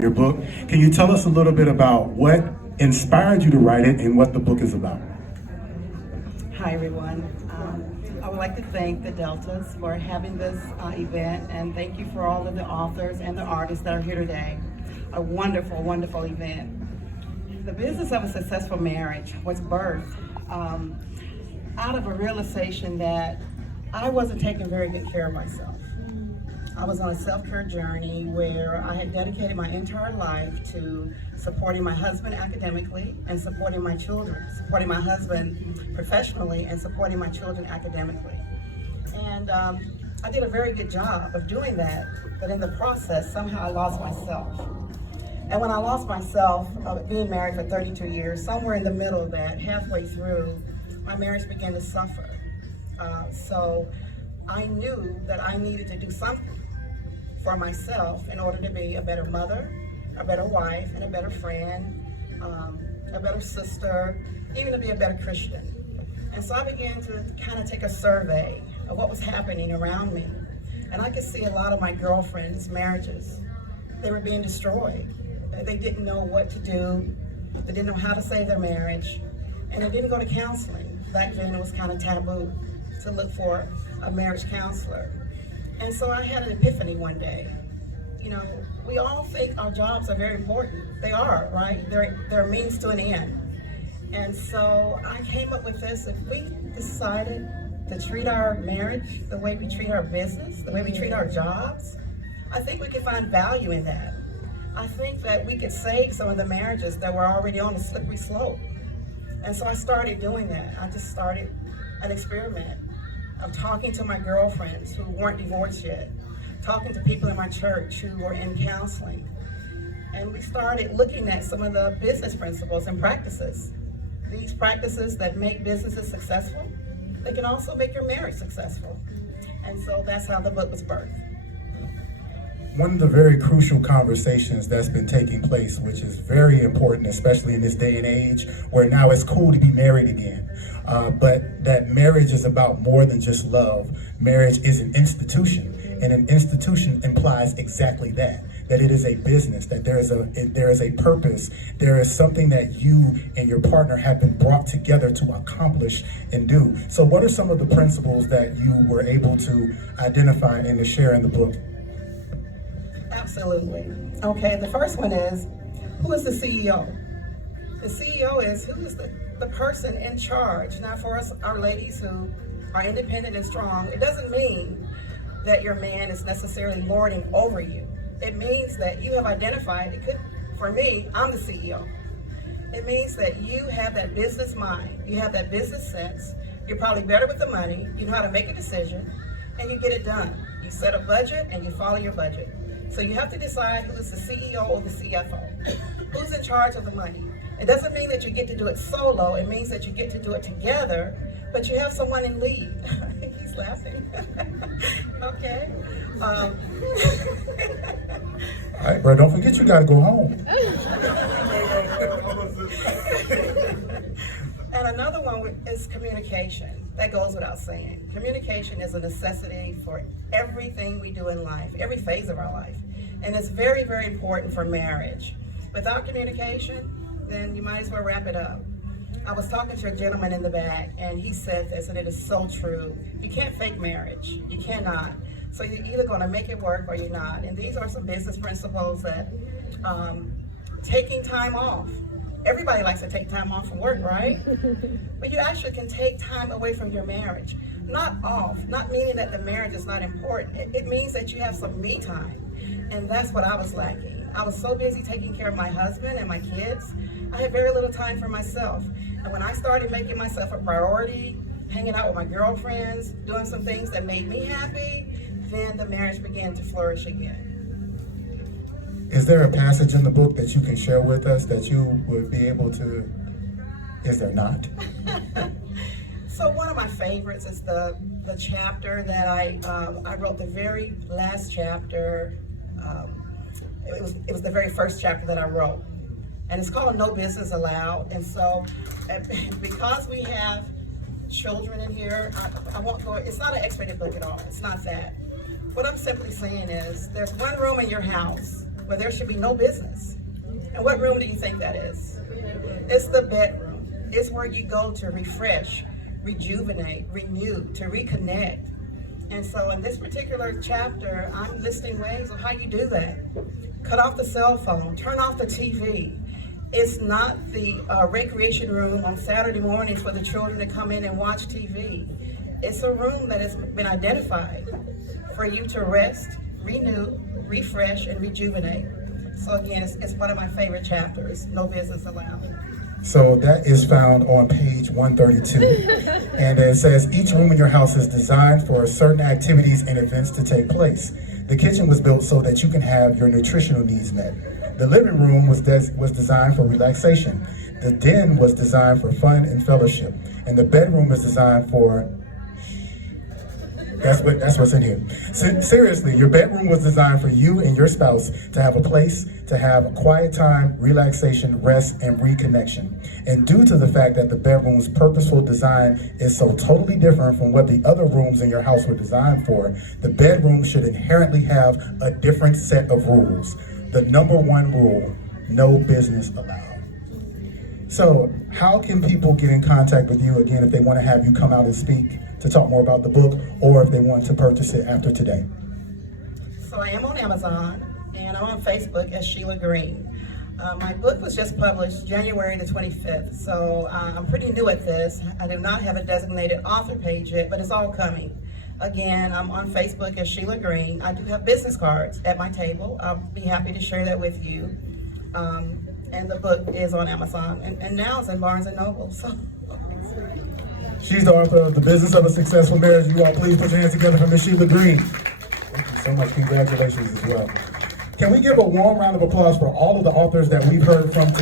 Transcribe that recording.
your book. Can you tell us a little bit about what inspired you to write it and what the book is about? Hi, everyone. I would like to thank the Deltas for having this event, and thank you for all of the authors and the artists that are here today. A wonderful, wonderful event. The business of a successful marriage was birthed out of a realization that I wasn't taking very good care of myself. I was on a self-care journey where I had dedicated my entire life to supporting my husband academically and supporting my children, supporting my husband professionally and supporting my children academically. And I did a very good job of doing that, but in the process, somehow I lost myself. And when I lost myself, being married for 32 years, somewhere in the middle of that, halfway through, my marriage began to suffer. So I knew that I needed to do something for myself in order to be a better mother, a better wife, and a better friend, a better sister, even to be a better Christian. And so I began to kind of take a survey of what was happening around me. And I could see a lot of my girlfriends' marriages. They were being destroyed. They didn't know what to do. They didn't know how to save their marriage. And they didn't go to counseling. Back then it was kind of taboo to look for a marriage counselor. And so I had an epiphany one day. You know, we all think our jobs are very important. They are, right? They're a means to an end. And so I came up with this: if we decided to treat our marriage the way we treat our business, the way we treat our jobs, I think we could find value in that. I think that we could save some of the marriages that were already on a slippery slope. And so I started doing that. I just started an experiment of talking to my girlfriends who weren't divorced yet, talking to people in my church who were in counseling. And we started looking at some of the business principles and practices. These practices that make businesses successful, they can also make your marriage successful. And so that's how the book was birthed. One of the very crucial conversations that's been taking place, which is very important, especially in this day and age, where now it's cool to be married again. But that marriage is about more than just love. Marriage is an institution, and an institution implies exactly that it is a business, that there is a purpose, there is something that you and your partner have been brought together to accomplish and do. So what are some of the principles that you were able to identify and to share in the book? Absolutely. Okay, the first one is, who is the CEO? The CEO is who is the person in charge. Now for us, our ladies who are independent and strong, it doesn't mean that your man is necessarily lording over you. It means that you have identified, for me, I'm the CEO. It means that you have that business mind, you have that business sense, you're probably better with the money, you know how to make a decision, and you get it done. You set a budget and you follow your budget. So you have to decide who is the CEO or the CFO. Who's in charge of the money? It doesn't mean that you get to do it solo. It means that you get to do it together, but you have someone in lead. He's laughing. Okay. All right, bro, don't forget you got to go home. And another one is communication. That goes without saying. Communication is a necessity for everything we do in life, every phase of our life. And it's very, very important for marriage. Without communication, then you might as well wrap it up. I was talking to a gentleman in the back, and he said this, and it is so true. You can't fake marriage. You cannot. So you're either going to make it work or you're not. And these are some business principles that taking time off. Everybody likes to take time off from work, right? But you actually can take time away from your marriage. Not off, not meaning that the marriage is not important. It means that you have some me time. And that's what I was lacking. I was so busy taking care of my husband and my kids, I had very little time for myself. And when I started making myself a priority, hanging out with my girlfriends, doing some things that made me happy, then the marriage began to flourish again. Is there a passage in the book that you can share with us that you would be able to? Is there not? So one of my favorites is the chapter that I wrote, the very last chapter. It was the very first chapter that I wrote, and it's called No Business Allowed. And so, because we have children in here, I won't go. It's not an X-rated book at all. It's not that. What I'm simply saying is, there's one room in your house where there should be no business. And what room do you think that is? It's the bedroom. It's where you go to refresh, rejuvenate, renew, to reconnect. And so in this particular chapter, I'm listing ways of how you do that. Cut off the cell phone, turn off the TV. It's not the recreation room on Saturday mornings for the children to come in and watch TV. It's a room that has been identified for you to rest, renew, refresh, and rejuvenate. So again, it's one of my favorite chapters, No Business Allowed. So that is found on page 132. And it says, each room in your house is designed for certain activities and events to take place. The kitchen was built so that you can have your nutritional needs met. The living room was designed for relaxation. The den was designed for fun and fellowship. And the bedroom is designed for... That's what's in here. Seriously, your bedroom was designed for you and your spouse to have a place to have a quiet time, relaxation, rest, and reconnection. And due to the fact that the bedroom's purposeful design is so totally different from what the other rooms in your house were designed for, the bedroom should inherently have a different set of rules. The number one rule, no business allowed. So how can people get in contact with you again if they want to have you come out and speak to talk more about the book, or if they want to purchase it after today? So I am on Amazon, and I'm on Facebook as Sheila Green. My book was just published January the 25th, so I'm pretty new at this. I do not have a designated author page yet, but it's all coming. Again, I'm on Facebook as Sheila Green. I do have business cards at my table. I'll be happy to share that with you. And the book is on Amazon, and now it's in Barnes & Noble. So. She's the author of The Business of a Successful Marriage. You all please put your hands together for Ms. Sheila Green. Thank you so much. Congratulations as well. Can we give a warm round of applause for all of the authors that we've heard from today?